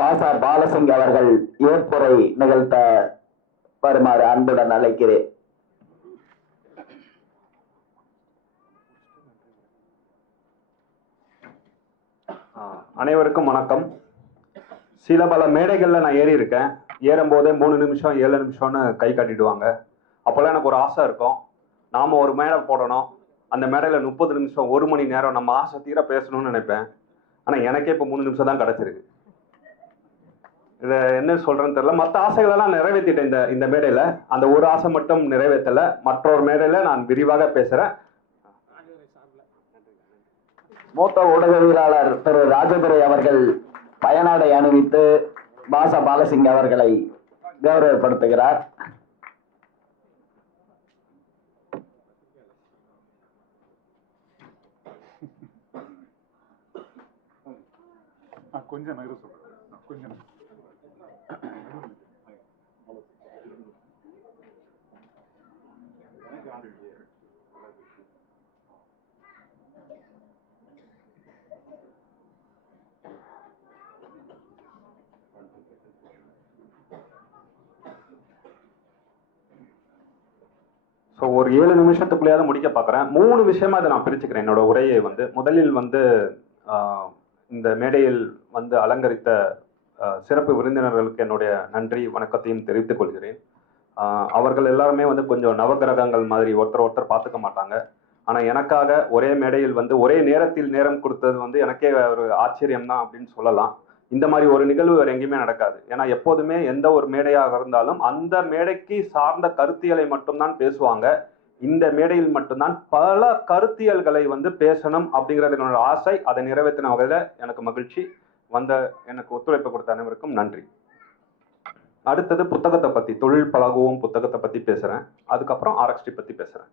பாசா பாலசிங் அவர்கள் ஏற்புரை நிகழ்த்த வருமாறு அன்புடன் அழைக்கிறேன். அனைவருக்கும் வணக்கம். சில பல மேடைகளில் நான் ஏறி இருக்கேன். ஏறும்போதே மூணு நிமிஷம் ஏழு நிமிஷம்னு கை காட்டிடுவாங்க. அப்போல்லாம் எனக்கு ஒரு ஆசை இருக்கும். நாம் ஒரு மேடை போடணும். அந்த மேடையில் முப்பது நிமிஷம் ஒரு மணி நேரம் நம்ம ஆசை தீர பேசணும்னு நினைப்பேன். ஆனால் எனக்கே இப்போ மூணு நிமிஷம் தான் கிடச்சிருக்கு. இதை என்ன சொல்கிறேன்னு தெரியல. மற்ற ஆசைகளெல்லாம் நிறைவேற்றிட்டேன் இந்த இந்த மேடையில். அந்த ஒரு ஆசை மட்டும் நிறைவேற்றலை. மற்றொரு மேடையில் நான் விரிவாக பேசுகிறேன் மூத்த ஊடகவியலாளர் திரு ராஜதுரை அவர்கள் பயனாடை அணிவித்து பாசா பாலசிங் அவர்களை கௌரவப்படுத்துகிறார். ஆ, கொஞ்சம் நகர சொல்றேன். கொஞ்சம். ஸோ ஒரு ஏழு நிமிஷத்துக்குள்ளேயாவது முடிக்க பார்க்குறேன். மூணு விஷயமா இதை நான் பிரிச்சுக்கிறேன். என்னோட உரையை வந்து முதலில் வந்து ஆஹ், இந்த மேடையில் வந்து அலங்கரித்த சிறப்பு விருந்தினர்களுக்கு என்னுடைய நன்றி வணக்கத்தையும் தெரிவித்துக் கொள்கிறேன். அவர்கள் எல்லாருமே வந்து கொஞ்சம் நவகிரகங்கள் மாதிரி ஒருத்தர் ஒருத்தர் பார்த்துக்க மாட்டாங்க. ஆனால் எனக்காக ஒரே மேடையில் வந்து ஒரே நேரத்தில் நேரம் கொடுத்தது வந்து எனக்கே ஒரு ஆச்சரியம் தான் அப்படின்னு சொல்லலாம். இந்த மாதிரி ஒரு நிகழ்வு வேறு எங்கேயுமே நடக்காது. ஏன்னா எப்போதுமே எந்த ஒரு மேடையாக இருந்தாலும் அந்த மேடைக்கு சார்ந்த கருத்தியலை மட்டும்தான் பேசுவாங்க. இந்த மேடையில் மட்டும்தான் பல கருத்தியல்களை வந்து பேசணும் அப்படிங்கிறது என்னோட ஆசை. அதை நிறைவேற்றின வகையில் எனக்கு மகிழ்ச்சி. வந்த எனக்கு ஒத்துழைப்பு கொடுத்த அனைவருக்கும் நன்றி. அடுத்தது புத்தகத்தை பற்றி தொழில் பழகுவோம் புத்தகத்தை பற்றி பேசுகிறேன் அதுக்கப்புறம் ஆர்எக்ஸ்டி பற்றி பேசுகிறேன்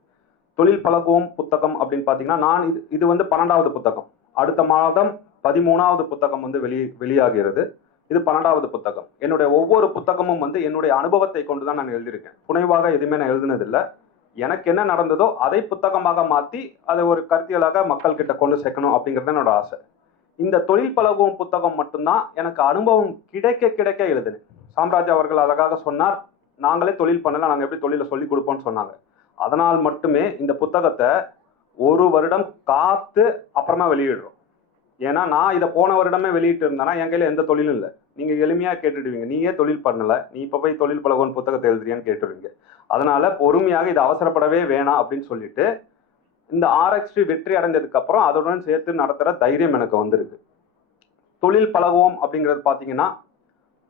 தொழில் பழகுவோம் புத்தகம் அப்படின்னு பார்த்தீங்கன்னா நான் இது இது வந்து பன்னெண்டாவது புத்தகம். அடுத்த மாதம் பதிமூணாவது புத்தகம் வந்து வெளி வெளியாகிறது. இது பன்னெண்டாவது புத்தகம். என்னுடைய ஒவ்வொரு புத்தகமும் வந்து என்னுடைய அனுபவத்தை கொண்டு தான் நான் எழுதியிருக்கேன். புனைவாக எதுவுமே நான் எழுதினதில்லை. எனக்கு என்ன நடந்ததோ அதை புத்தகமாக மாற்றி அதை ஒரு கருத்தியலாக மக்கள்கிட்ட கொண்டு சேர்க்கணும் அப்படிங்கிறது என்னோட ஆசை. இந்த தொழில் பழகுவோம் புத்தகம் மட்டும்தான் எனக்கு அனுபவம் கிடைக்க கிடைக்க எழுதுனேன் சாம்ராஜ் அவர்கள் அழகாக சொன்னார் நாங்களே தொழில் பண்ணல நாங்கள் எப்படி தொழிலை சொல்லி கொடுப்போம்னு சொன்னாங்க. அதனால் மட்டுமே இந்த புத்தகத்தை ஒரு வருடம் காத்து அப்புறமா வெளியிடுறோம். ஏன்னா நான் இதை போன வருடமே வெளியிட்டு இருந்தேன்னா என் கையில் எந்த தொழிலும் இல்லை. நீங்கள் எளிமையாக கேட்டுடுவீங்க. நீயே தொழில் பண்ணலை நீ இப்போ போய் தொழில் பழகுன்னு புத்தகத்தை எழுதுறியான்னு கேட்டுருவீங்க அதனால் பொறுமையாக இது அவசரப்படவே வேணாம் அப்படின்னு சொல்லிட்டு இந்த ஆர்எக்ஸ்டி வெற்றி அடைஞ்சதுக்கு அப்புறம் அதனுடன் சேர்த்து நடத்துகிற தைரியம் எனக்கு வந்திருக்கு. தொழில் பழகுவோம் அப்படிங்கிறது பார்த்தீங்கன்னா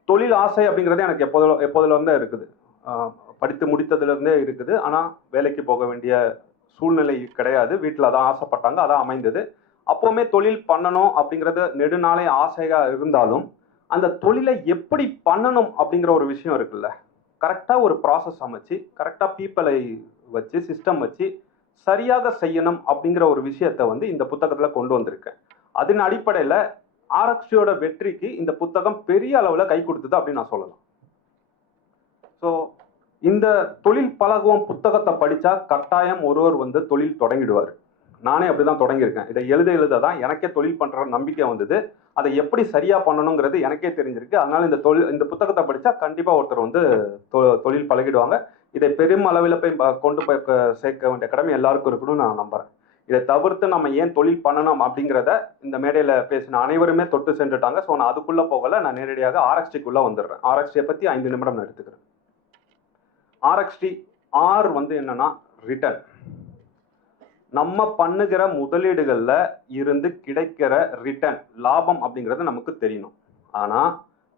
தொழில் ஆசை அப்படிங்கிறது எனக்கு எப்போதும் எப்போதுலேருந்தே இருக்குது. படித்து முடித்ததுலேருந்தே இருக்குது. ஆனால் வேலைக்கு போக வேண்டிய சூழ்நிலை கிடையாது. வீட்டில் அதான் ஆசைப்பட்டாங்க அதான் அமைந்தது. அப்போவுமே தொழில் பண்ணணும் அப்படிங்கிறது நெடுநாளே ஆசையாக இருந்தாலும் அந்த தொழிலை எப்படி பண்ணணும் அப்படிங்கிற ஒரு விஷயம் இருக்குல்ல. கரெக்டாக ஒரு ப்ராசஸ் அமைச்சு கரெக்டாக பீப்பிளை வச்சு சிஸ்டம் வச்சு சரியாக செய்யணும் அப்படிங்கிற ஒரு விஷயத்தை வந்து இந்த புத்தகத்தில் கொண்டு வந்திருக்கேன் அதன் அடிப்படையில் ஆராய்ச்சியோட வெற்றிக்கு இந்த புத்தகம் பெரிய அளவில் கை கொடுத்தது அப்படின்னு நான் சொல்லலாம் ஸோ இந்த தொழில் பழகுவோம் புத்தகத்தை படித்தா கட்டாயம் ஒருவர் வந்து தொழில் தொடங்கிடுவார். நானே அப்படிதான் தொடங்கியிருக்கேன். இதை எழுத எழுத தான் எனக்கே தொழில் பண்ணுற நம்பிக்கை வந்தது. அதை எப்படி சரியாக பண்ணணுங்கிறது எனக்கே தெரிஞ்சிருக்கு. அதனால இந்த தொழில் இந்த புத்தகத்தை படித்தா கண்டிப்பாக ஒருத்தர் வந்து தொ- தொழில் பழகிடுவாங்க. இதை பெரும் அளவில் போய் கொண்டு போய் சேர்க்க வேண்டிய கடமை எல்லாருக்கும் இருக்கணும்னு நான் நம்புறேன். இதை தவிர்த்து நம்ம ஏன் தொழில் பண்ணணும் அப்படிங்கிறத இந்த மேடையில் பேசின அனைவருமே தொட்டு சென்றுட்டாங்க. ஸோ நான் அதுக்குள்ளே போகல. நான் நேரடியாக ஆர்எக்ஸ்டிக்குள்ளே வந்துடுறேன். ஆர்எக்ஸ்டியை பற்றி ஐந்து நிமிடம் நான் எடுத்துக்கிறேன். ஆர்எக்ஸ்டி ஆர் வந்து என்னன்னா ரிட்டர்ன் நம்ம பண்ணுகிற முதலீடுகளில் இருந்து கிடைக்கிற ரிட்டர்ன் லாபம் அப்படிங்கிறது நமக்கு தெரியணும். ஆனால்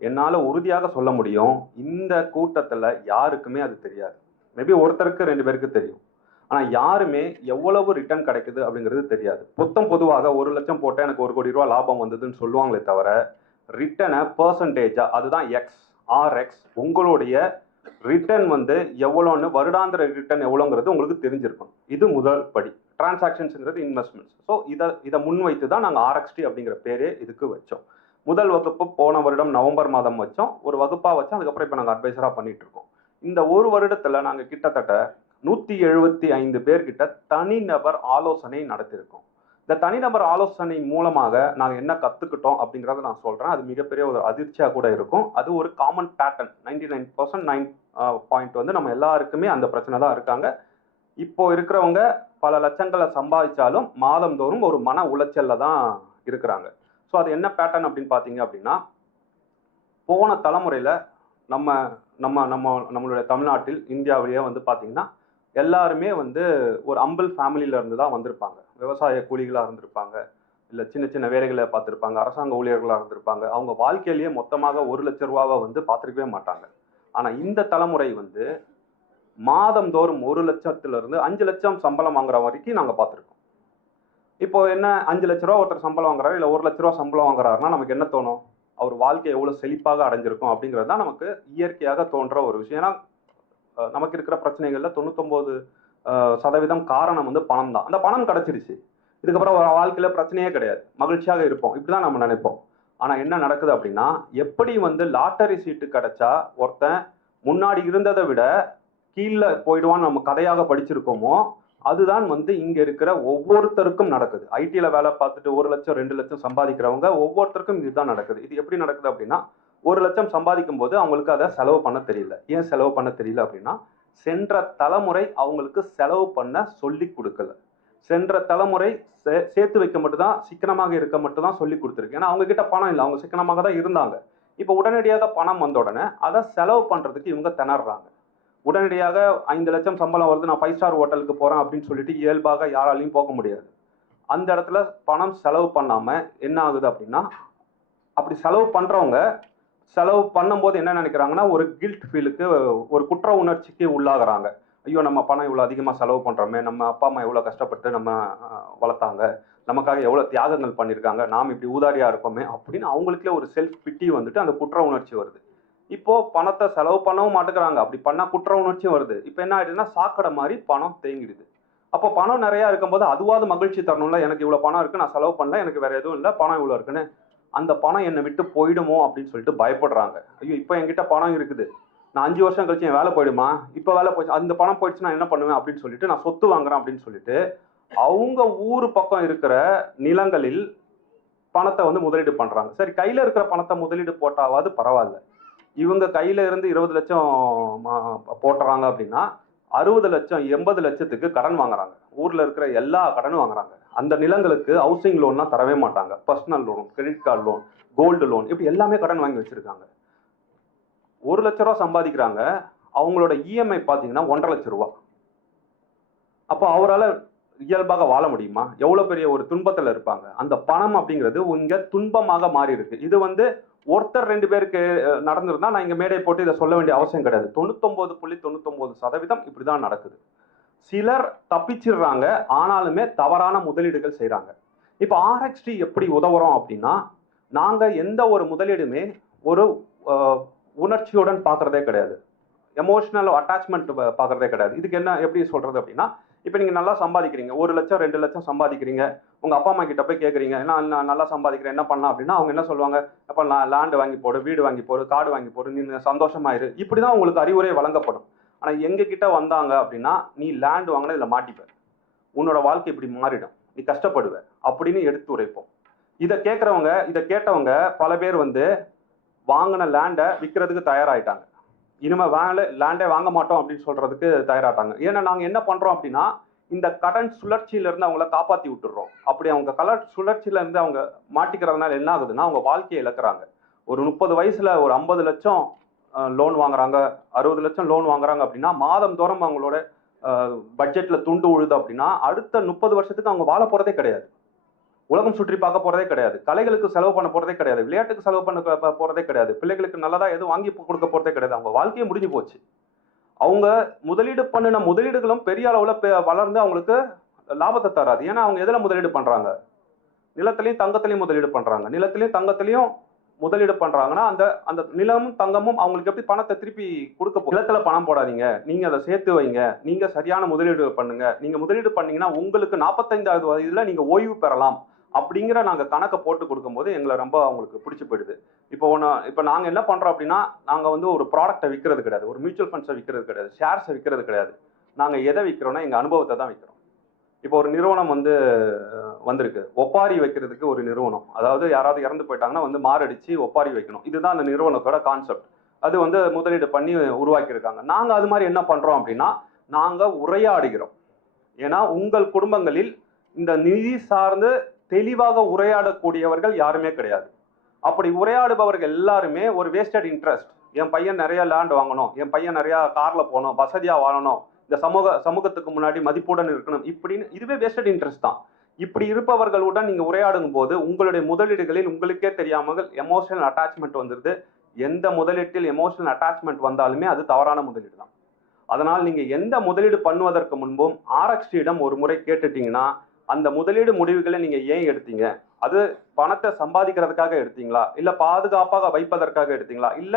என்னால் உறுதியாக சொல்ல முடியும். இந்த கூட்டத்தில் யாருக்குமே அது தெரியாது. மேபி ஒருத்தருக்கு ரெண்டு பேருக்கு தெரியும். ஆனால் யாருமே எவ்வளவு ரிட்டர்ன் கிடைக்குது அப்படிங்கிறது தெரியாது. மொத்தம் பொதுவாக ஒரு லட்சம் போட்டால் எனக்கு ஒரு கோடி ரூபா லாபம் வந்ததுன்னு சொல்லுவாங்களே தவிர ரிட்டனை பர்சன்டேஜா அதுதான் எக்ஸ் ஆர்எக்ஸ் உங்களுடைய ரிட்டர்ன் வந்து எவ்வளோன்னு வருடாந்திர ரிட்டர்ன் எவ்வளோங்கிறது உங்களுக்கு தெரிஞ்சிருக்கும் இது முதல் படி. டிரான்சாக்ஷன்ஸுங்கிறது இன்வெஸ்ட்மெண்ட்ஸ் ஸோ இதை இதை முன்வைத்து தான் நாங்கள் ஆர்எக்ஸ்டி அப்படிங்கிற பேரே இதுக்கு வச்சோம். முதல் வகுப்பு போன வருடம் நவம்பர் மாதம் வச்சோம். ஒரு வகுப்பாக வச்சோம். அதுக்கப்புறம் இப்போ நாங்கள் அட்வைசராக பண்ணிட்டு இருக்கோம். இந்த ஒரு வருடத்தில் நாங்கள் கிட்டத்தட்ட நூற்றி எழுபத்தி ஐந்து பேர்கிட்ட தனிநபர் ஆலோசனை நடத்தியிருக்கோம் இந்த தனிநபர் ஆலோசனை மூலமாக நாங்கள் என்ன கற்றுக்கிட்டோம் அப்படிங்கிறத நான் சொல்கிறேன் அது மிகப்பெரிய ஒரு அதிர்ச்சியாக கூட இருக்கும். அது ஒரு common pattern ninety nine percent nine point வந்து நம்ம எல்லாருக்குமே அந்த பிரச்சனை தான் இருக்காங்க. இப்போ இருக்கிறவங்க பல லட்சங்களை சம்பாதிச்சாலும் மாதந்தோறும் ஒரு மன உளைச்சல்ல தான் இருக்கிறாங்க. ஸோ அது என்ன பேட்டர்ன் அப்படின்னு பார்த்தீங்க அப்படின்னா போன தலைமுறையில் நம்ம நம்ம நம்ம நம்மளுடைய தமிழ்நாட்டில் இந்தியாவிலேயே வந்து பார்த்தீங்கன்னா எல்லாருமே வந்து ஒரு அம்பல் ஃபேமிலியில இருந்து தான் வந்திருப்பாங்க. விவசாய கூலிகளாக இருந்திருப்பாங்க. இல்லை சின்ன சின்ன வேலைகளை பார்த்துருப்பாங்க. அரசாங்க ஊழியர்களாக இருந்திருப்பாங்க. அவங்க வாழ்க்கையிலேயே மொத்தமாக ஒரு லட்ச ரூபாவை வந்து பார்த்துருக்கவே மாட்டாங்க. ஆனால் இந்த தலைமுறை வந்து மாதந்தோறும் ஒரு லட்சத்துலேருந்து அஞ்சு லட்சம் சம்பளம் வாங்குற வரைக்கும் நாங்கள் பார்த்துருக்கோம். இப்போ என்ன அஞ்சு லட்ச ரூபா ஒருத்தர் சம்பளம் வாங்குறாரு? இல்லை ஒரு லட்ச ரூபா சம்பளம் வாங்குறாருன்னா நமக்கு என்ன தோணும்? அவர் வாழ்க்கை எவ்வளோ செழிப்பாக அடைஞ்சிருக்கும் அப்படிங்கிறது தான் நமக்கு இயற்கையாக தோன்ற ஒரு விஷயம். ஏன்னா நமக்கு இருக்கிற பிரச்சனைகள்ல தொண்ணூத்தொம்பது சதவீதம் காரணம் வந்து பணம் தான். அந்த பணம் கிடைச்சிருச்சு. இதுக்கப்புறம் வாழ்க்கையில் வாழ்க்கையில பிரச்சனையே கிடையாது. மகிழ்ச்சியாக இருப்போம். இப்படிதான் நம்ம நினைப்போம். ஆனா என்ன நடக்குது அப்படின்னா எப்படி வந்து லாட்டரி சீட்டு கிடைச்சா ஒருத்தன் முன்னாடி இருந்ததை விட கீழே போயிடுவான்னு நம்ம கதையாக படிச்சிருக்கோமோ அதுதான் வந்து இங்க இருக்கிற ஒவ்வொருத்தருக்கும் நடக்குது. ஐடியில வேலை பார்த்துட்டு ஒரு லட்சம் ரெண்டு லட்சம் சம்பாதிக்கிறவங்க ஒவ்வொருத்தருக்கும் இதுதான் நடக்குது. இது எப்படி நடக்குது அப்படின்னா ஒரு லட்சம் சம்பாதிக்கும் போது அவங்களுக்கு அதை செலவு பண்ண தெரியல. ஏன் செலவு பண்ண தெரியல அப்படின்னா சென்ற தலைமுறை அவங்களுக்கு செலவு பண்ண சொல்லி கொடுக்கல. சென்ற தலைமுறை சே- சேர்த்து வைக்க மட்டும்தான் சிக்கனமாக இருக்க மட்டும்தான் சொல்லி கொடுத்துருக்கு. ஏன்னா அவங்க கிட்ட பணம் இல்லை. அவங்க சிக்கனமாக தான் இருந்தாங்க. இப்போ உடனடியாக பணம் வந்த உடனே அதை செலவு பண்ணுறதுக்கு இவங்க திணறாங்க. உடனடியாக ஐந்து லட்சம் சம்பளம் வருது நான் ஃபைவ் ஸ்டார் ஹோட்டலுக்கு போகிறேன் அப்படின்னு சொல்லிட்டு இயல்பாக யாராலையும் போக முடியாது. அந்த இடத்துல பணம் செலவு பண்ணாமல் என்ன ஆகுது அப்படின்னா அப்படி செலவு பண்ணுறவங்க செலவு பண்ணும்போது என்ன நினைக்கிறாங்கன்னா ஒரு கில்ட் ஃபீலுக்கு ஒரு குற்ற உணர்ச்சிக்கு உள்ளாகிறாங்க. ஐயோ நம்ம பணம் இவ்வளோ அதிகமாக செலவு பண்ணுறோமே நம்ம அப்பா அம்மா எவ்வளோ கஷ்டப்பட்டு நம்ம வளர்த்தாங்க நமக்காக எவ்வளோ தியாகங்கள் பண்ணியிருக்காங்க நாம் இப்படி ஊதாரியாக இருப்போமே அப்படின்னு அவங்களுக்கே ஒரு செல்ஃப் பிட்டி வந்துட்டு அந்த குற்ற உணர்ச்சி வருது. இப்போ பணத்தை செலவு பண்ணவும் மாட்டேங்கிறாங்க. அப்படி பண்ணா குற்ற உணர்ச்சியும் வருது. இப்போ என்ன ஆயிடுதுன்னா சாக்கடை மாதிரி பணம் தேங்கிடுது. அப்போ பணம் நிறையா இருக்கும்போது அதுவாது மகிழ்ச்சி தரணும்ல. எனக்கு இவ்வளோ பணம் இருக்கு நான் செலவு பண்ணல எனக்கு வேற எதுவும் இல்லை பணம் இவ்வளோ இருக்குன்னு அந்த பணம் என்னை விட்டு போயிடுமோ அப்படின்னு சொல்லிட்டு பயப்படுறாங்க. ஐயோ இப்போ என்கிட்ட பணம் இருக்குது. நான் அஞ்சு வருஷம் கழிச்சு என் வேலை போயிடுமா? இப்போ வேலை போயிடுச்சு அந்த பணம் போயிடுச்சு நான் என்ன பண்ணுவேன் அப்படின்னு சொல்லிட்டு நான் சொத்து வாங்குறேன் அப்படின்னு சொல்லிட்டு அவங்க ஊர் பக்கம் இருக்கிற நிலங்களில் பணத்தை வந்து முதலீடு பண்றாங்க. சரி கையில இருக்கிற பணத்தை முதலீடு போட்டாவது பரவாயில்ல. இவங்க கையில இருந்து இருபது லட்சம் போட்டுறாங்க அப்படின்னா அறுபது லட்சம் எண்பது லட்சத்துக்கு கடன் வாங்குறாங்க. ஊர்ல இருக்கிற எல்லா கடனும் வாங்குறாங்க. அந்த நிலங்களுக்கு ஹவுசிங் லோன்லாம் தரவே மாட்டாங்க. Personal loan credit card loan gold loan இப்படி எல்லாமே கடன் வாங்கி வச்சிருக்காங்க. ஒரு லட்ச ரூபா சம்பாதிக்கிறாங்க. அவங்களோட இஎம்ஐ பார்த்தீங்கன்னா ஒன்றரை லட்ச ரூபா. அப்போ அவரால் இயல்பாக வாழ முடியுமா? எவ்வளோ பெரிய ஒரு துன்பத்தில் இருப்பாங்க? அந்த பணம் அப்படிங்கிறது உங்க துன்பமாக மாறி இருக்கு இது வந்து ஒருத்தர் ரெண்டு பேருக்கு நடந்திருந்தா நான் இங்க மேடை போட்டு இதை சொல்ல வேண்டிய அவசியம் கிடையாது. தொண்ணூத்தொன்பது புள்ளி தொண்ணூத்தொன்பது சதவீதம் இப்படிதான் நடக்குது. சிலர் தப்பிச்சிடுறாங்க. ஆனாலுமே தவறான முதலீடுகள் செய்கிறாங்க இப்போ ஆர்எக்ஸ்டி எப்படி உதவுறோம் அப்படின்னா நாங்க எந்த ஒரு முதலீடுமே ஒரு உணர்ச்சியுடன் பார்க்குறதே கிடையாது. எமோஷனல் அட்டாச்மெண்ட் பார்க்குறதே கிடையாது. இதுக்கு என்ன எப்படி சொல்கிறது அப்படின்னா இப்போ நீங்கள் நல்லா சம்பாதிக்கிறீங்க. ஒரு லட்சம் ரெண்டு லட்சம் சம்பாதிக்கிறீங்க. உங்கள் அப்பா அம்மா கிட்ட போய் கேட்குறீங்க நான் நான் நல்லா சம்பாதிக்கிறேன். என்ன பண்ணலாம்? அப்படின்னா அவங்க என்ன சொல்லுவாங்க? அப்போ நான் லேண்டு வாங்கி போடு வீடு வாங்கி போடு காடு வாங்கி போடு. நீ சந்தோஷமாயிரு இப்படி தான் உங்களுக்கு அறிவுரை வழங்கப்படும். ஆனால் எங்ககிட்ட வந்தாங்க அப்படின்னா நீ லேண்ட் வாங்கினா இதில் மாட்டிப்ப. உன்னோட வாழ்க்கை இப்படி மாறிடும். நீ கஷ்டப்படுவ. அப்படின்னு எடுத்து உரைப்போம். இதை கேட்குறவங்க இதை கேட்டவங்க பல பேர் வந்து வாங்கின லேண்டை விற்கிறதுக்கு தயாராகிட்டாங்க இனிமேல் வேலை லேண்டே வாங்க மாட்டோம் அப்படின்னு சொல்றதுக்கு தயாராட்டாங்க. ஏன்னா நாங்கள் என்ன பண்றோம் அப்படின்னா இந்த கடன் சுழற்சியில இருந்து அவங்கள காப்பாற்றி விட்டுறோம். அப்படி அவங்க கலர் சுழற்சியிலேருந்து அவங்க மாட்டிக்கிறதுனால என்ன ஆகுதுன்னா அவங்க வாழ்க்கையை இழக்கிறாங்க. ஒரு முப்பது வயசுல ஒரு ஐம்பது லட்சம் லோன் வாங்குறாங்க அறுபது லட்சம் லோன் வாங்குறாங்க அப்படின்னா மாதம் தோறும் அவங்களோட பட்ஜெட்டில் துண்டு உழுது அப்படின்னா அடுத்த முப்பது வருஷத்துக்கு அவங்க வாழ போகிறதே கிடையாது. உலகம் சுற்றி பார்க்க போறதே கிடையாது. கலைகளுக்கு செலவு பண்ண போறதே கிடையாது. விளையாட்டுக்கு செலவு பண்ண போகிறதே போறதே கிடையாது. பிள்ளைகளுக்கு நல்லதா எதுவும் வாங்கி கொடுக்க போறதே கிடையாது. அவங்க வாழ்க்கையே முடிஞ்சு போச்சு. அவங்க முதலீடு பண்ணின முதலீடுகளும் பெரிய அளவுல வளர்ந்து அவங்களுக்கு லாபத்தை தராது. ஏன்னா அவங்க எதுல முதலீடு பண்றாங்க? நிலத்திலையும் தங்கத்திலையும் முதலீடு பண்றாங்க. நிலத்திலையும் தங்கத்திலையும் முதலீடு பண்றாங்கன்னா அந்த அந்த நிலமும் தங்கமும் அவங்களுக்கு எப்படி பணத்தை திருப்பி கொடுக்க போ நிலத்துல பணம் போடாதீங்க. நீங்க அதை சேர்த்து வைங்க. நீங்க சரியான முதலீடு பண்ணுங்க. நீங்க முதலீடு பண்ணீங்கன்னா உங்களுக்கு நாற்பத்தைந்தாவது வயதுல நீங்க ஓய்வு பெறலாம். அப்படிங்கிற நாங்கள் கணக்கை போட்டு கொடுக்கும்போது எங்களை ரொம்ப அவங்களுக்கு பிடிச்சி போயிடுது. இப்போ ஒன்று இப்போ நாங்கள் என்ன பண்ணுறோம் அப்படின்னா நாங்கள் வந்து ஒரு ப்ராடக்ட்டை விற்கிறது கிடையாது. ஒரு மியூச்சுவல் ஃபண்ட்ஸை விற்கிறது கிடையாது. ஷேர்ஸை விற்கிறது கிடையாது. நாங்கள் எதை விற்கிறோன்னா எங்கள் அனுபவத்தை தான் விற்கிறோம் இப்போ ஒரு நிறுவனம் வந்து வந்திருக்கு. ஒப்பாரி வைக்கிறதுக்கு ஒரு நிறுவனம். அதாவது யாராவது இறந்து போயிட்டாங்கன்னா வந்து மாரடிச்சு ஒப்பாரி வைக்கணும். இதுதான் அந்த நிறுவனத்தோட கான்செப்ட் அது வந்து முதலீடு பண்ணி உருவாக்கியிருக்காங்க. நாங்கள் அது மாதிரி என்ன பண்ணுறோம் அப்படின்னா நாங்கள் உரையாடுகிறோம். ஏன்னா உங்கள் குடும்பங்களில் இந்த நிதி சார்ந்து தெளிவாக உரையாடக்கூடியவர்கள் யாருமே கிடையாது. அப்படி உரையாடுபவர்கள் எல்லாருமே ஒரு வேஸ்டட் இன்ட்ரெஸ்ட் என் பையன் நிறைய லேண்ட் வாங்கணும் என் பையன் நிறைய கார்ல போகணும் வசதியாக வாழணும் இந்த சமூக சமூகத்துக்கு முன்னாடி மதிப்புடன் இருக்கணும் இப்படின்னு இதுவே வேஸ்டட் இன்ட்ரெஸ்ட் தான். இப்படி இருப்பவர்களுடன் நீங்கள் உரையாடும் போது உங்களுடைய முதலீடுகளில் உங்களுக்கே தெரியாமல் எமோஷனல் அட்டாச்மெண்ட் வந்துருது. எந்த முதலீட்டில் எமோஷனல் அட்டாச்மெண்ட் வந்தாலுமே அது தவறான முதலீடு தான். அதனால் நீங்கள் எந்த முதலீடு பண்ணுவதற்கு முன்பும் ஆர்எக்ஸ்டியிடம் ஒரு முறை கேட்டுட்டீங்கன்னா அந்த முதலீடு முடிவுகளை நீங்க ஏன் எடுத்தீங்க? அது பணத்தை சம்பாதிக்கிறதுக்காக எடுத்தீங்களா? இல்ல பாதுகாப்பாக வைப்பதற்காக எடுத்தீங்களா? இல்ல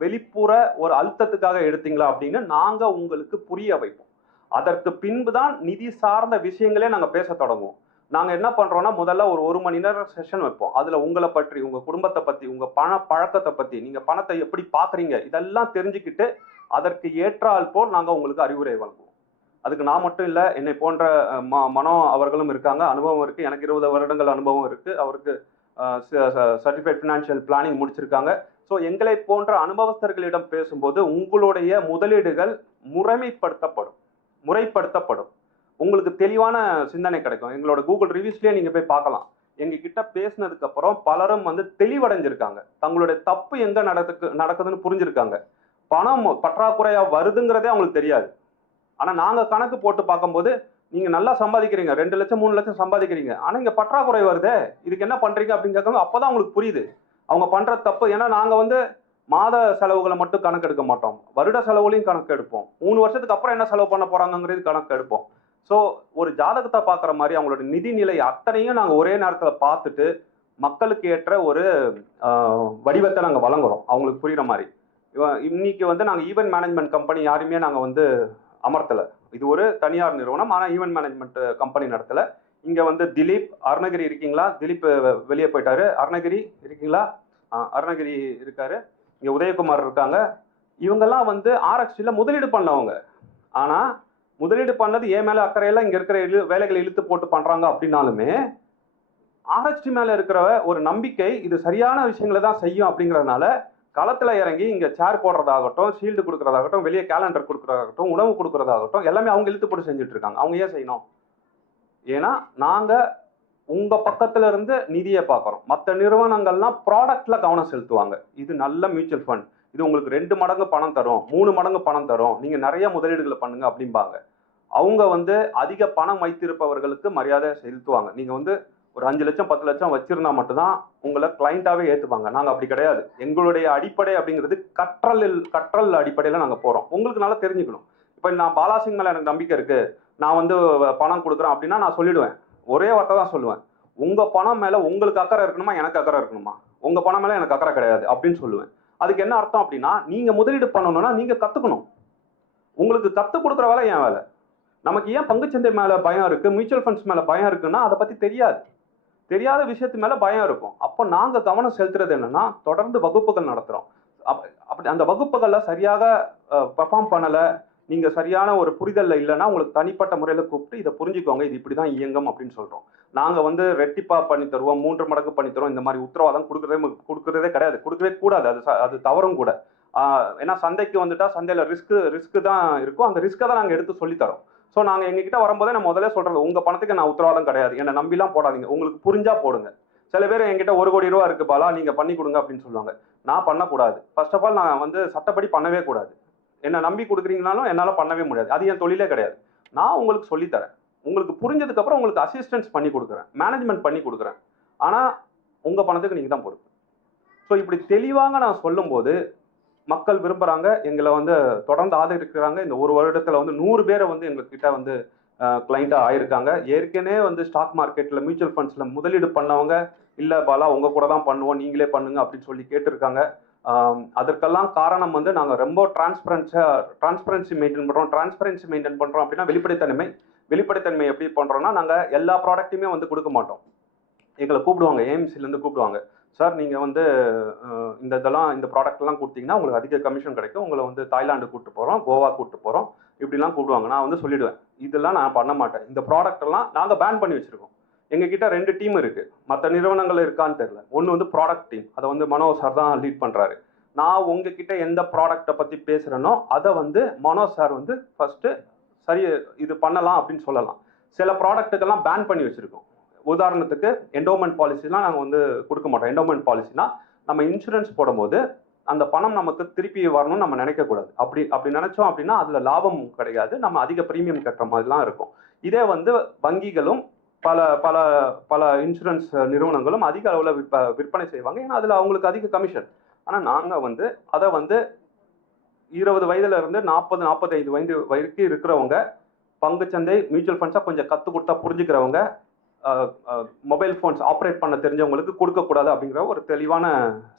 வெளிப்புற ஒரு அழுத்தத்துக்காக எடுத்தீங்களா அப்படின்னு நாங்க உங்களுக்கு புரிய வைப்போம். அதற்கு பின்புதான் நிதி சார்ந்த விஷயங்களே நாங்க பேச தொடங்குவோம். நாங்க என்ன பண்றோம்னா முதல்ல ஒரு ஒரு மணி நேரம் செஷன் வைப்போம். அதுல உங்களை பற்றி உங்க குடும்பத்தை பத்தி உங்க பண பழக்கத்தை பத்தி நீங்க பணத்தை எப்படி பாக்குறீங்க இதெல்லாம் தெரிஞ்சுக்கிட்டு அதற்கு ஏற்றால் போல் நாங்க உங்களுக்கு அறிவுரை வழங்குவோம். அதுக்கு நான் மட்டும் இல்லை என்னை போன்ற ம- மனோ அவர்களும் இருக்காங்க. அனுபவம் இருக்குது எனக்கு இருபது வருடங்கள் அனுபவம் இருக்குது அவருக்கு சர்டிஃபைட் ஃபினான்ஷியல் பிளானிங் முடிச்சிருக்காங்க. ஸோ எங்களை போன்ற அனுபவஸ்தர்களிடம் பேசும்போது உங்களுடைய முதலீடுகள் முறைமைப்படுத்தப்படும். முறைப்படுத்தப்படும். உங்களுக்கு தெளிவான சிந்தனை கிடைக்கும். எங்களோட கூகுள் ரிவ்யூஸ்லேயே நீங்கள் போய் பார்க்கலாம். எங்ககிட்ட பேசினதுக்கு அப்புறம் பலரும் வந்து தெளிவடைஞ்சிருக்காங்க. தங்களுடைய தப்பு எங்க நடக்கு நடக்குதுன்னு புரிஞ்சிருக்காங்க. பணம் பற்றாக்குறையா வருதுங்கிறதே அவங்களுக்கு தெரியாது. ஆனால் நாங்கள் கணக்கு போட்டு பார்க்கும்போது நீங்கள் நல்லா சம்பாதிக்கிறீங்க. ரெண்டு லட்சம் மூணு லட்சம் சம்பாதிக்கிறீங்க. ஆனால் இங்கே பற்றாக்குறை வருதே. இதுக்கு என்ன பண்ணுறீங்க அப்படின்னு கேட்குறதுக்கு அப்போ தான் அவங்களுக்கு புரியுது. அவங்க பண்ணுற தப்பு ஏன்னா நாங்கள் வந்து மாத செலவுகளை மட்டும் கணக்கெடுக்க மாட்டோம். வருட செலவுலையும் கணக்கு எடுப்போம் மூணு வருஷத்துக்கு அப்புறம் என்ன செலவு பண்ண போகிறாங்கங்கிறது கணக்கு எடுப்போம் ஸோ ஒரு ஜாதகத்தை பார்க்குற மாதிரி அவங்களோட நிதிநிலை அத்தனையும் நாங்கள் ஒரே நேரத்தில் பார்த்துட்டு மக்களுக்கு ஏற்ற ஒரு வடிவத்தை நாங்கள் வழங்குறோம். அவங்களுக்கு புரியுற மாதிரி. இவ- இன்னைக்கு வந்து நாங்கள் ஈவென்ட் மேனேஜ்மெண்ட் கம்பெனி யாருமே நாங்கள் வந்து அமர்த்தலை. இது ஒரு தனியார் நிறுவனம். ஆனால் ஈவென்ட் மேனேஜ்மெண்ட் கம்பெனி நடத்தலை. இங்கே வந்து திலீப் அருணகிரி இருக்கீங்களா? திலீப் வெளியே போயிட்டாரு. அருணகிரி இருக்கீங்களா? அருணகிரி இருக்காரு. இங்கே உதயகுமார் இருக்காங்க. இவங்கெல்லாம் வந்து ஆர்எக்ஸ்டியில் முதலீடு பண்ணவங்க. ஆனால் முதலீடு பண்ணது ஏன் மேலே அக்கறையெல்லாம் இங்கே இருக்கிற இழு வேலைகளை இழுத்து போட்டு பண்ணுறாங்க அப்படின்னாலுமே ஆர்எக்ஸ்டி மேலே இருக்கிற ஒரு நம்பிக்கை இது சரியான விஷயங்களை தான் செய்யும் அப்படிங்கிறதுனால களத்தில் இறங்கி இங்கே சேர் போடுறதாகட்டும் ஷீல்டு கொடுக்குறதாகட்டும் வெளியே கேலண்டர் கொடுக்குறதாகட்டும் உணவு கொடுக்குறதாகட்டும் எல்லாமே அவங்க இழுத்து போட்டு செஞ்சுட்டு இருக்காங்க. அவங்க ஏன் செய்யணும்? ஏன்னா நாங்கள் உங்கள் பக்கத்துல இருந்து நிதியை பார்க்குறோம். மற்ற நிறுவனங்கள்லாம் ப்ராடக்ட்ல கவனம் செலுத்துவாங்க. இது நல்ல மியூச்சுவல் ஃபண்ட் இது உங்களுக்கு ரெண்டு மடங்கு பணம் தரும் மூணு மடங்கு பணம் தரும் நீங்கள் நிறைய முதலீடுகளை பண்ணுங்க அப்படிம்பாங்க. அவங்க வந்து அதிக பணம் வைத்திருப்பவர்களுக்கு மரியாதை செலுத்துவாங்க. நீங்கள் வந்து ஒரு அஞ்சு லட்சம் பத்து லட்சம் வச்சிருந்தா மட்டும்தான் உங்களை கிளைண்டாவே ஏற்றுப்பாங்க நாங்கள் அப்படி கிடையாது. எங்களுடைய அடிப்படை அப்படிங்கிறது கற்றலில் கற்றல் அடிப்படையில் நாங்கள் போகிறோம் உங்களுக்கு நல்லா தெரிஞ்சுக்கணும். இப்போ நான் பாலாசிங் மேலே எனக்கு நம்பிக்கை இருக்கு. நான் வந்து பணம் கொடுக்குறேன் அப்படின்னா நான் சொல்லிடுவேன். ஒரே வார்த்தை தான் சொல்லுவேன். உங்க பணம் மேல உங்களுக்கு அக்கறை இருக்கணுமா? எனக்கு அக்கறை இருக்கணுமா? உங்க பணம் மேல எனக்கு அக்கறை கிடையாது அப்படின்னு சொல்லுவேன். அதுக்கு என்ன அர்த்தம் அப்படின்னா நீங்க முதலீடு பண்ணணும்னா நீங்க கத்துக்கணும். உங்களுக்கு கத்து கொடுக்குற வேலை என் வேலை. நமக்கு ஏன் பங்குச்சந்தை மேல பயம் இருக்கு? மியூச்சுவல் ஃபண்ட்ஸ் மேல பயம் இருக்குன்னா அதை பத்தி தெரியாது. தெரியாத விஷயத்து மேல பயம் இருக்கும். அப்போ நாங்க கவனம் செலுத்துறது என்னன்னா தொடர்ந்து வகுப்புகள் நடத்துறோம். அப்படி அந்த வகுப்புகள்ல சரியாக பர்ஃபார்ம் பண்ணல நீங்க சரியான ஒரு புரிதல்ல இல்லைன்னா உங்களுக்கு தனிப்பட்ட முறையில கூப்பிட்டு இதை புரிஞ்சுக்கோங்க இது இப்படிதான் இயங்கும் அப்படின்னு சொல்றோம். நாங்க வந்து ரெட்டிப்பா பண்ணி தருவோம் மூன்று மடங்கு பண்ணி தருவோம் இந்த மாதிரி உத்தரவாதம் கொடுக்கறதே கொடுக்குறதே கொடுக்கறதே கிடையாது. கொடுக்கவே கூடாது. அது அது தவறும் கூட. ஏன்னா சந்தைக்கு வந்துட்டா சந்தையில ரிஸ்க் ரிஸ்க் தான் இருக்கும். அந்த ரிஸ்க்கை தான் நாங்க எடுத்து சொல்லி தரோம். ஸோ நாங்கள் எங்ககிட்ட வரும்போதே நான் முதல்ல சொல்கிறது உங்கள் பணத்துக்கு நான் உத்தரவாதம் கிடையாது. என்னை நம்பிலாம் போடாதீங்க. உங்களுக்கு புரிஞ்சா போடுங்க. சில பேர் என்கிட்ட ஒரு கோடி ரூபா இருக்கு பாலா நீங்கள் பண்ணி கொடுங்க அப்படின்னு சொல்லுவாங்க. நான் பண்ணக்கூடாது. ஃபர்ஸ்ட் ஆஃப் ஆல் நான் வந்து சட்டப்படி பண்ணவே கூடாது. என்னை நம்பி கொடுக்குறீங்கனாலும் என்னால் பண்ணவே முடியாது. அது என் தொழிலே கிடையாது. நான் உங்களுக்கு சொல்லித் தரேன். உங்களுக்கு புரிஞ்சதுக்கப்புறம் உங்களுக்கு அசிஸ்டன்ஸ் பண்ணி கொடுக்குறேன். மேனேஜ்மெண்ட் பண்ணி கொடுக்குறேன். ஆனால் உங்கள் பணத்துக்கு நீங்கள் தான் பொறுப்பு. ஸோ இப்படி தெளிவாக நான் சொல்லும்போது மக்கள் விரும்புறாங்க எங்களை வந்து தொடர்ந்து ஆதரிக்கிறாங்க. இந்த ஒரு வருடத்துல வந்து நூறு பேரை வந்து எங்ககிட்ட வந்து கிளைண்டா ஆயிருக்காங்க. ஏற்கனவே வந்து ஸ்டாக் மார்க்கெட்ல மியூச்சுவல் ஃபண்ட்ஸ்ல முதலீடு பண்ணவங்க இல்ல பாலா உங்க கூட தான் பண்ணுவோம் நீங்களே பண்ணுங்க அப்படின்னு சொல்லி கேட்டிருக்காங்க. அதற்கெல்லாம் காரணம் வந்து நாங்க ரொம்ப டிரான்ஸ்பரன்ஸா டிரான்ஸ்பரன்சி மெயின்டைன் பண்றோம். டிரான்ஸ்பரன்சி மெயின்டைன் பண்றோம் அப்படின்னா வெளிப்படைத்தன்மை. வெளிப்படைத்தன்மை எப்படி பண்றோம்னா நாங்க எல்லா ப்ராடக்ட்டுமே வந்து கொடுக்க மாட்டோம். எங்களை கூப்பிடுவாங்க ஏஎம்சிலேருந்து கூப்பிடுவாங்க. சார் நீங்கள் வந்து இந்த இதெல்லாம் இந்த ப்ராடக்ட்லாம் கொடுத்தீங்கன்னா உங்களுக்கு அதிக கமிஷன் கிடைக்கும். உங்களை வந்து தாய்லாந்து கூப்பிட்டு போகிறோம் கோவா கூப்பிட்டு போகிறோம் இப்படிலாம் கூப்பிடுவாங்க நான் வந்து சொல்லிடுவேன். இதெல்லாம் நான் பண்ண மாட்டேன். இந்த ப்ராடக்டெல்லாம் நாங்கள் பேன் பண்ணி வச்சுருக்கோம். எங்ககிட்ட ரெண்டு டீம் இருக்குது மற்ற நிறுவனங்கள் இருக்கான்னு தெரியல. ஒன்று வந்து ப்ராடக்ட் டீம் அதை வந்து மனோ சார் தான் லீட் பண்ணுறாரு நான் உங்ககிட்ட எந்த ப்ராடக்ட்டை பற்றி பேசுகிறேனோ அதை வந்து மனோ சார் வந்து ஃபஸ்ட்டு சரி இது பண்ணலாம் அப்படின்னு சொல்லலாம். சில ப்ராடக்ட்டுக்கெல்லாம் பேன் பண்ணி வச்சுருக்கோம். உதாரணத்துக்கு என்டோமெண்ட் பாலிசிலாம் நாங்கள் வந்து கொடுக்க மாட்டோம். என்டோமெண்ட் பாலிசினா நம்ம இன்சூரன்ஸ் போடும்போது அந்த பணம் நமக்கு திருப்பி வரணும்னு நம்ம நினைக்கக்கூடாது. அப்படி அப்படி நினைச்சோம் அப்படின்னா அதுல லாபம் கிடையாது. நம்ம அதிக ப்ரீமியம் கட்டுற மாதிரிலாம் இருக்கும். இதே வந்து வங்கிகளும் பல பல பல இன்சூரன்ஸ் நிறுவனங்களும் அதிக அளவில் விற்ப விற்பனை செய்வாங்க. ஏன்னா அதில் அவங்களுக்கு அதிக கமிஷன் ஆனால் நாங்கள் வந்து அதை வந்து இருபது வயதுல இருந்து நாற்பது நாற்பத்தைந்து வயது வரைக்கும் இருக்கிறவங்க பங்குச்சந்தை மியூச்சுவல் ஃபண்ட்ஸாக கொஞ்சம் கற்றுக் கொடுத்தா புரிஞ்சுக்கிறவங்க மொபைல் ஃபோன்ஸ் ஆப்ரேட் பண்ண தெரிஞ்சவங்களுக்கு கொடுக்கக்கூடாது அப்படிங்கிற ஒரு தெளிவான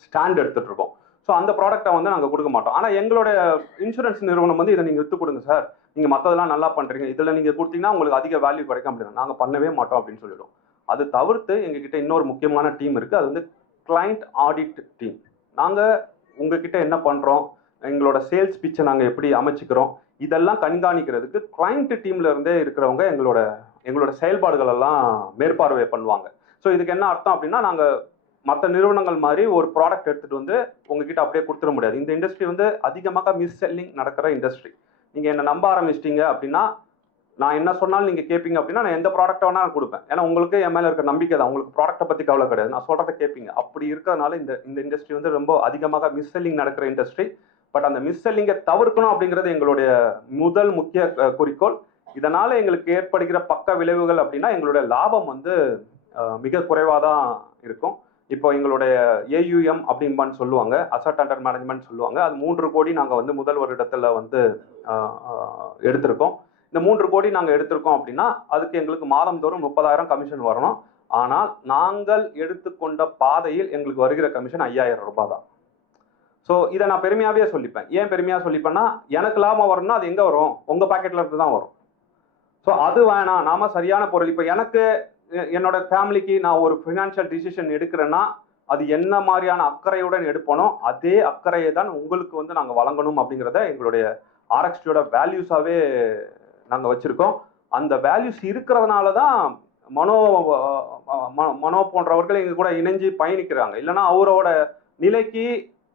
ஸ்டாண்ட் எடுத்துட்டு இருக்கோம் ஸோ அந்த ப்ராடக்ட்டை வந்து நாங்கள் கொடுக்க மாட்டோம். ஆனால் எங்களுடைய இன்சூரன்ஸ் நிறுவனம் வந்து இதை நீங்கள் விற்று கொடுங்க சார் நீங்கள் மற்றதெல்லாம் நல்லா பண்ணுறீங்க இதில் நீங்கள் கொடுத்தீங்கன்னா உங்களுக்கு அதிக வேல்யூ கிடைக்கும் அப்படின்னா நாங்கள் பண்ணவே மாட்டோம் அப்படின்னு சொல்லிடுவோம் அது தவிர்த்து எங்ககிட்ட இன்னொரு முக்கியமான டீம் இருக்குது அது வந்து கிளைண்ட் ஆடிட் டீம் நாங்கள் உங்ககிட்ட என்ன பண்ணுறோம் எங்களோட சேல்ஸ் பிச்சை நாங்கள் எப்படி அமைச்சிக்கிறோம்? இதெல்லாம் கண்காணிக்கிறதுக்கு கிளைண்ட் டீம்ல இருந்தே இருக்கிறவங்க எங்களோட எங்களோட செயல்பாடுகள் எல்லாம் மேற்பார்வை பண்ணுவாங்க. ஸோ இதுக்கு என்ன அர்த்தம் அப்படின்னா நாங்கள் மற்ற நிறுவனங்கள் மாதிரி ஒரு ப்ராடக்ட் எடுத்துகிட்டு வந்து உங்ககிட்ட அப்படியே கொடுத்துட முடியாது. இந்த இண்டஸ்ட்ரி வந்து அதிகமாக மிஸ் செல்லிங் நடக்கிற இண்டஸ்ட்ரி நீங்கள் என்னை நம்ப ஆரம்பிச்சிட்டீங்க அப்படின்னா நான் என்ன சொன்னாலும் நீங்கள் கேட்பீங்க அப்படின்னா நான் எந்த ப்ராடக்ட்டை வேணால் நான் கொடுப்பேன். ஏன்னா உங்களுக்கு என் மேலே இருக்க நம்பிக்கை தான். உங்களுக்கு ப்ராடக்ட்டை பற்றி கவலை கிடையாது. நான் சொல்கிறத கேட்பீங்க அப்படி இருக்கிறதுனால இந்த இந்த இண்டஸ்ட்ரி வந்து ரொம்ப அதிகமாக மிஸ் செல்லிங் நடக்கிற இண்டஸ்ட்ரி பட் அந்த மிஸ் செல்லிங்கை தவிர்க்கணும் அப்படிங்கிறது எங்களுடைய முதல் முக்கிய குறிக்கோள். இதனால எங்களுக்கு ஏற்படுகிற பக்க விளைவுகள் அப்படின்னா எங்களுடைய லாபம் வந்து மிக குறைவாக தான் இருக்கும். இப்போ எங்களுடைய ஏயுஎம் அப்படிம்பான்னு சொல்லுவாங்க அசட் அண்டர் மேனேஜ்மெண்ட் சொல்லுவாங்க. அது மூன்று கோடி நாங்கள் வந்து முதல் வருடத்தில் வந்து எடுத்திருக்கோம். இந்த மூன்று கோடி நாங்கள் எடுத்திருக்கோம் அப்படின்னா அதுக்கு எங்களுக்கு மாதந்தோறும் முப்பதாயிரம் கமிஷன் வரணும். ஆனால் நாங்கள் எடுத்துக்கொண்ட பாதையில் எங்களுக்கு வருகிற கமிஷன் ஐயாயிரம் ரூபாய் தான். ஸோ இதை நான் பெருமையாகவே சொல்லிப்பேன். ஏன் பெருமையாக சொல்லிப்பேன்னா எனக்கு லாபம் வரணும்னா அது எங்கே வரும்? உங்கள் பாக்கெட்ல இருந்து தான் வரும். ஸோ அது வேணாம் நாம சரியான பொருள். இப்போ எனக்கு என்னோட ஃபேமிலிக்கு நான் ஒரு ஃபினான்ஷியல் டிசிஷன் எடுக்கிறேன்னா அது என்ன மாதிரியான அக்கறையுடன் எடுப்பனோ அதே அக்கறையை தான் உங்களுக்கு வந்து நாங்கள் வழங்கணும் அப்படிங்கிறத எங்களுடைய ஆர்எக்ஸ்டியோட வேல்யூஸாகவே நாங்கள் வச்சுருக்கோம். அந்த வேல்யூஸ் இருக்கிறதுனால தான் மனோ மனோ போன்றவர்கள் எங்க கூட இணைஞ்சு பயணிக்கிறாங்க. இல்லைன்னா அவரோட நிலைக்கு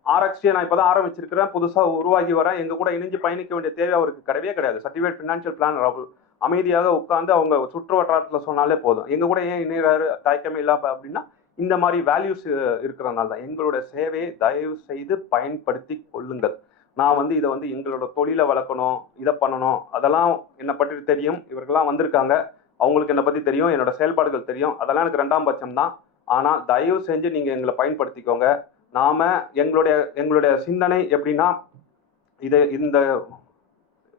ஆர்எக்ஸ்டியை நான் இப்போ தான் ஆரம்பிச்சிருக்கிறேன். புதுசாக உருவாகி வரேன். எங்க கூட இணைஞ்சு பயணிக்க வேண்டிய தேவை அவருக்கு கிடையவே கிடையாது. சர்டிஃபிகேட் ஃபினான்ஷியல் பிளான் அமைதியாக உட்காந்து அவங்க சுற்று வட்டாரத்தில் சொன்னாலே போதும். எங்க கூட ஏன் இணைகிறாரு? தயக்கமே இல்லாம அப்படின்னா இந்த மாதிரி வேல்யூஸ் இருக்கிறதுனால தான். எங்களோட சேவையை தயவு செய்து பயன்படுத்தி கொள்ளுங்கள். நான் வந்து இதை வந்து எங்களோட தொழிலை வளர்க்கணும் இதை பண்ணணும். அதெல்லாம் என்னை பற்றி தெரியும். இவர்கள்லாம் வந்திருக்காங்க. அவங்களுக்கு என்னை பற்றி தெரியும். என்னோட செயல்பாடுகள் தெரியும். அதெல்லாம் எனக்கு ரெண்டாம் பட்சம் தான். ஆனால் தயவு செஞ்சு நீங்கள் எங்களை பயன்படுத்திக்கோங்க. நாம எங்களுடைய எங்களுடைய சிந்தனை எப்படின்னா இது இந்த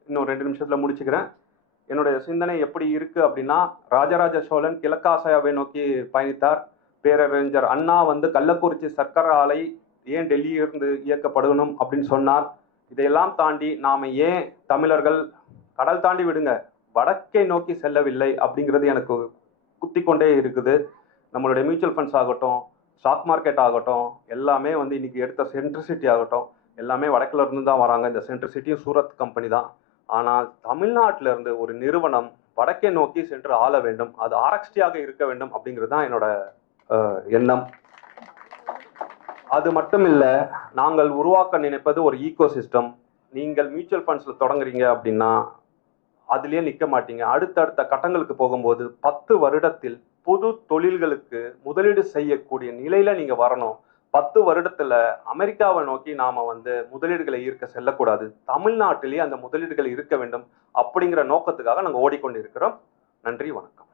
இன்னும் ரெண்டு நிமிஷத்தில் முடிச்சுக்கிறேன். என்னுடைய சிந்தனை எப்படி இருக்கு அப்படின்னா ராஜராஜ சோழன் கிழக்காசையாவை நோக்கி பயணித்தார். பேரறிஞர் அண்ணா வந்து கள்ளக்குறிச்சி சர்க்கரை ஆலை ஏன் டெல்லியிலிருந்து இயக்கப்படணும் அப்படின்னு சொன்னார். இதையெல்லாம் தாண்டி நாம ஏன் தமிழர்கள் கடல் தாண்டி விடுங்க வடக்கை நோக்கி செல்லவில்லை அப்படிங்கிறது எனக்கு குத்தி கொண்டே இருக்குது. நம்மளுடைய மியூச்சுவல் ஃபண்ட்ஸ் ஆகட்டும் ஸ்டாக் மார்க்கெட் ஆகட்டும் எல்லாமே வந்து இன்னைக்கு எடுத்த சென்ட்ரிசிட்டி ஆகட்டும் எல்லாமே வடக்குல இருந்து தான் வராங்க. இந்த சென்ட்ரிசிட்டியும் சூரத் கம்பெனி தான். ஆனால் தமிழ்நாட்டில இருந்து ஒரு நிறுவனம் வடக்கே நோக்கி சென்று ஆள வேண்டும் அது ஆரக்ஸ்டியாக இருக்க வேண்டும் அப்படிங்கிறது தான் என்னோட எண்ணம். அது மட்டும் இல்லை நாங்கள் உருவாக்க நினைப்பது ஒரு ஈகோ சிஸ்டம் நீங்கள் மியூச்சுவல் ஃபண்ட்ஸில் தொடங்குறீங்க அப்படின்னா அதுலேயே நிற்க மாட்டீங்க. அடுத்தடுத்த கட்டங்களுக்கு போகும்போது பத்து வருடத்தில் புது தொழில்களுக்கு முதலீடு செய்யக்கூடிய நிலையில நீங்கள் வரணும். பத்து வருடத்துல அமெரிக்காவை நோக்கி நாம வந்து முதலீடுகளை ஈர்க்க செல்லக்கூடாது. தமிழ்நாட்டிலேயே அந்த முதலீடுகள் இருக்க வேண்டும் அப்படிங்கிற நோக்கத்துக்காக நாங்கள் ஓடிக்கொண்டு இருக்கிறோம் நன்றி வணக்கம்.